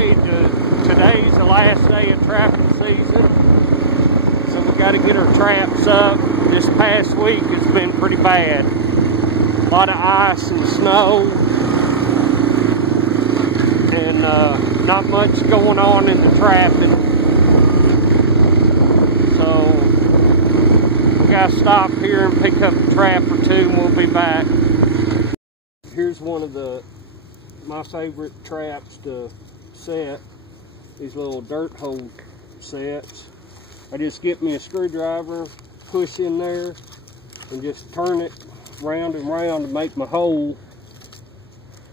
say today's the last day of trapping season, so we got to get our traps up. This past week has been pretty bad. A lot of ice and snow, and not much going on in the trapping. So we got to stop here and pick up a trap or two, and we'll be back. Here's one of my favorite traps to set, these little dirt hole sets. I just get me a screwdriver, push in there, and just turn it round and round to make my hole.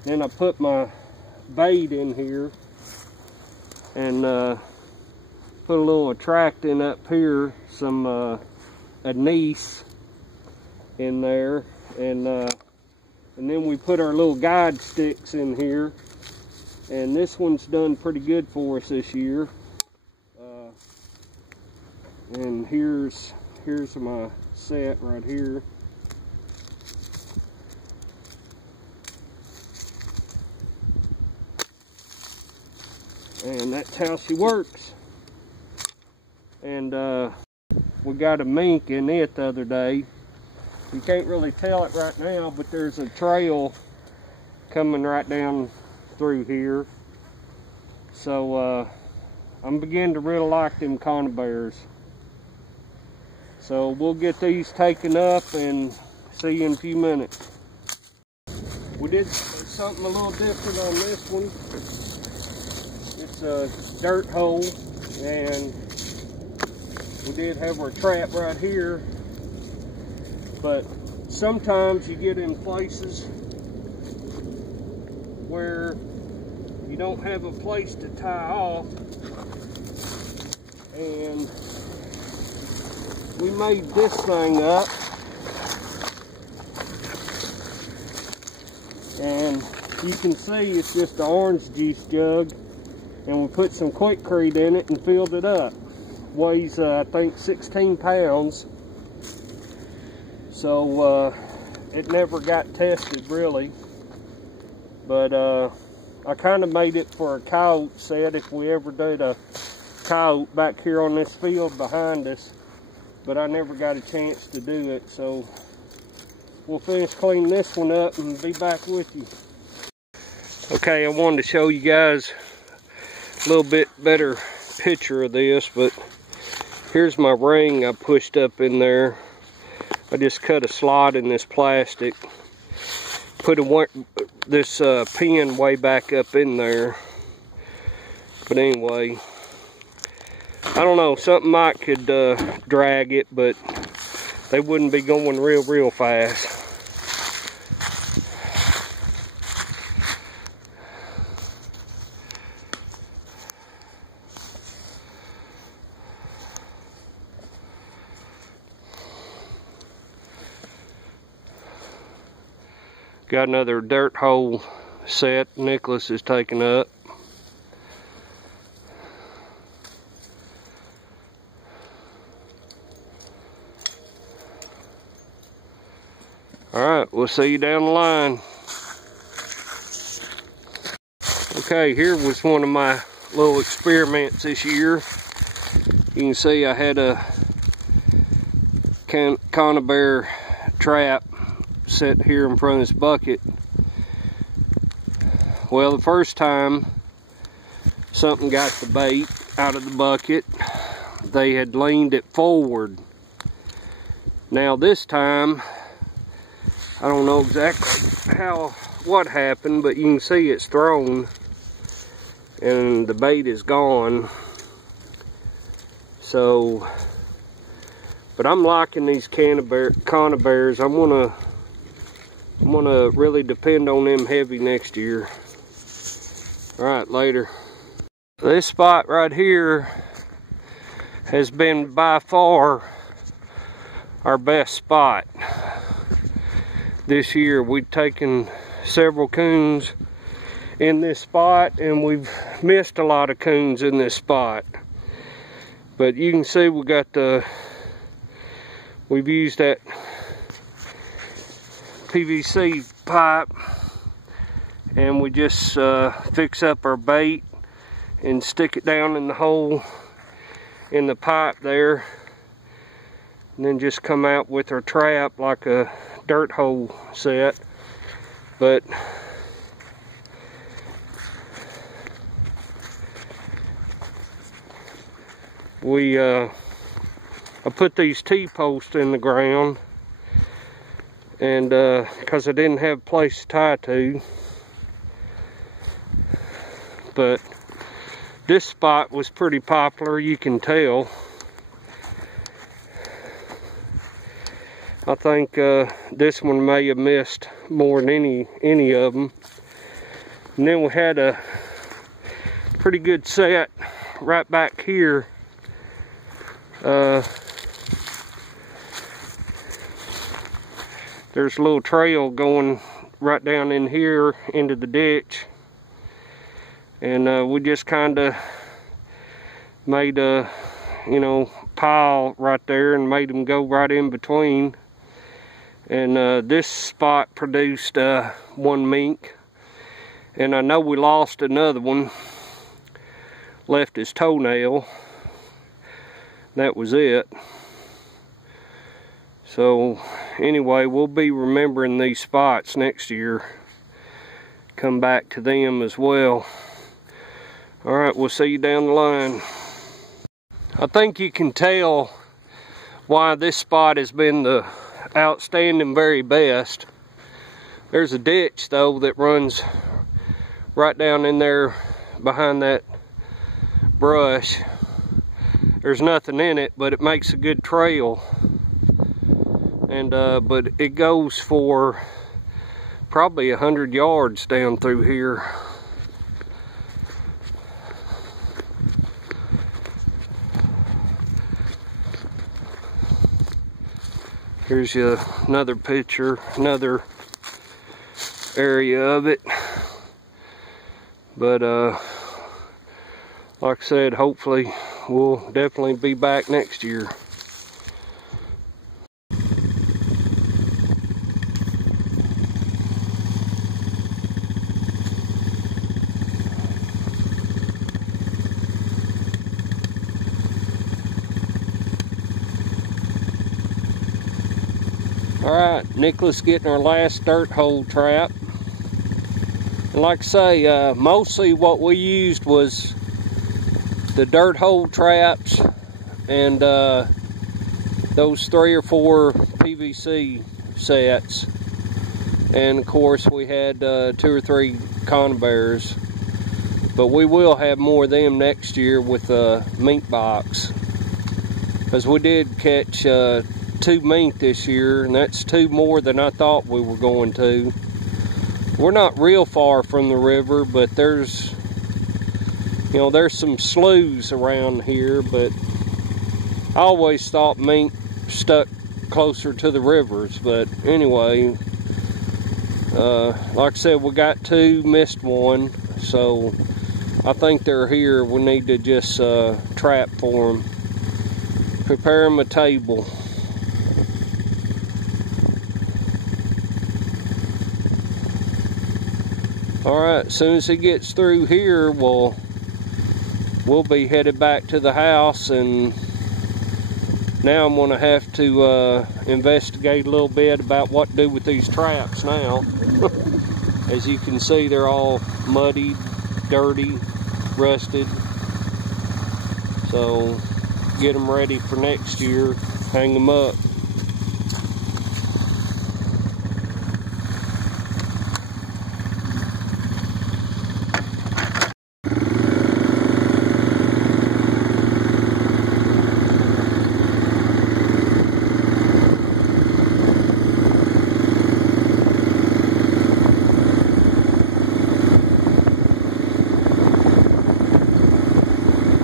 Then I put my bait in here and put a little attractant up here, some anise in there, and then we put our little guide sticks in here, and this one's done pretty good for us this year. And here's my set right here. And that's how she works. And we got a mink in it the other day. You can't really tell it right now, but there's a trail coming right down through here. So I'm beginning to really like them conibears. So we'll get these taken up and see you in a few minutes. We did something a little different on this one. It's a dirt hole, and we did have our trap right here. But sometimes you get in places where you don't have a place to tie off, and we made this thing up, and you can see it's just an orange juice jug, and we put some Quikrete in it and filled it up. Weighs I think 16 pounds. So it never got tested really, but I kind of made it for a coyote set if we ever did a coyote back here on this field behind us, but I never got a chance to do it. So we'll finish cleaning this one up and be back with you. Okay, I wanted to show you guys a little bit better picture of this, but here's my ring I pushed up in there. I just cut a slot in this plastic, put this pin way back up in there. But anyway, I don't know, something might could drag it, but they wouldn't be going real fast. Got another dirt hole set Nicholas is taking up. Alright, we'll see you down the line. Okay, here was one of my little experiments this year. You can see I had a conibear trap set here in front of this bucket. Well, the first time something got the bait out of the bucket, they had leaned it forward. Now this time, I don't know exactly what happened, but you can see it's thrown and the bait is gone. So, but I'm liking these conibears. I'm gonna really depend on them heavy next year. Alright, later. This spot right here has been by far our best spot this year. We've taken several coons in this spot, and we've missed a lot of coons in this spot. But you can see we've used that PVC pipe, and we just fix up our bait and stick it down in the hole in the pipe there, and then just come out with our trap like a dirt hole set. But I put these T-posts in the ground, and because I didn't have a place to tie to. But this spot was pretty popular, you can tell. I think this one may have missed more than any of them. And then we had a pretty good set right back here. There's a little trail going right down in here into the ditch, and we just kind of made a pile right there and made them go right in between. And this spot produced one mink, and I know we lost another one, left his toenail. That was it. So anyway, we'll be remembering these spots next year. Come back to them as well. Alright, we'll see you down the line. I think you can tell why this spot has been the outstanding very best. There's a ditch though that runs right down in there behind that brush. There's nothing in it, but it makes a good trail. And but it goes for probably 100 yards down through here. Here's another picture, another area of it. But like I said, hopefully we'll definitely be back next year. Alright, Nicholas getting our last dirt hole trap. And like I say, mostly what we used was the dirt hole traps and those 3 or 4 PVC sets. And of course we had 2 or 3 conibears. But we will have more of them next year with a mink box. Because we did catch 2 mink this year, and that's 2 more than I thought we were going to. We're not real far from the river, but there's some sloughs around here, but I always thought mink stuck closer to the rivers. But anyway, like I said, we got 2, missed 1, so I think they're here. We need to just trap for them, prepare them a table. Alright, as soon as he gets through here, we'll be headed back to the house, and now I'm going to have to investigate a little bit about what to do with these traps now. As you can see, they're all muddy, dirty, rusted. So, get them ready for next year, hang them up.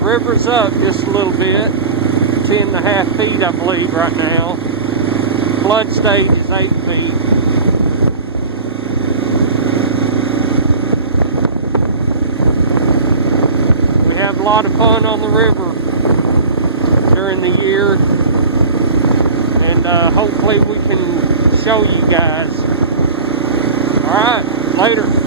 River's up just a little bit, 10.5 feet I believe right now. Flood stage is 8 feet. We have a lot of fun on the river during the year, and hopefully we can show you guys. Alright, later.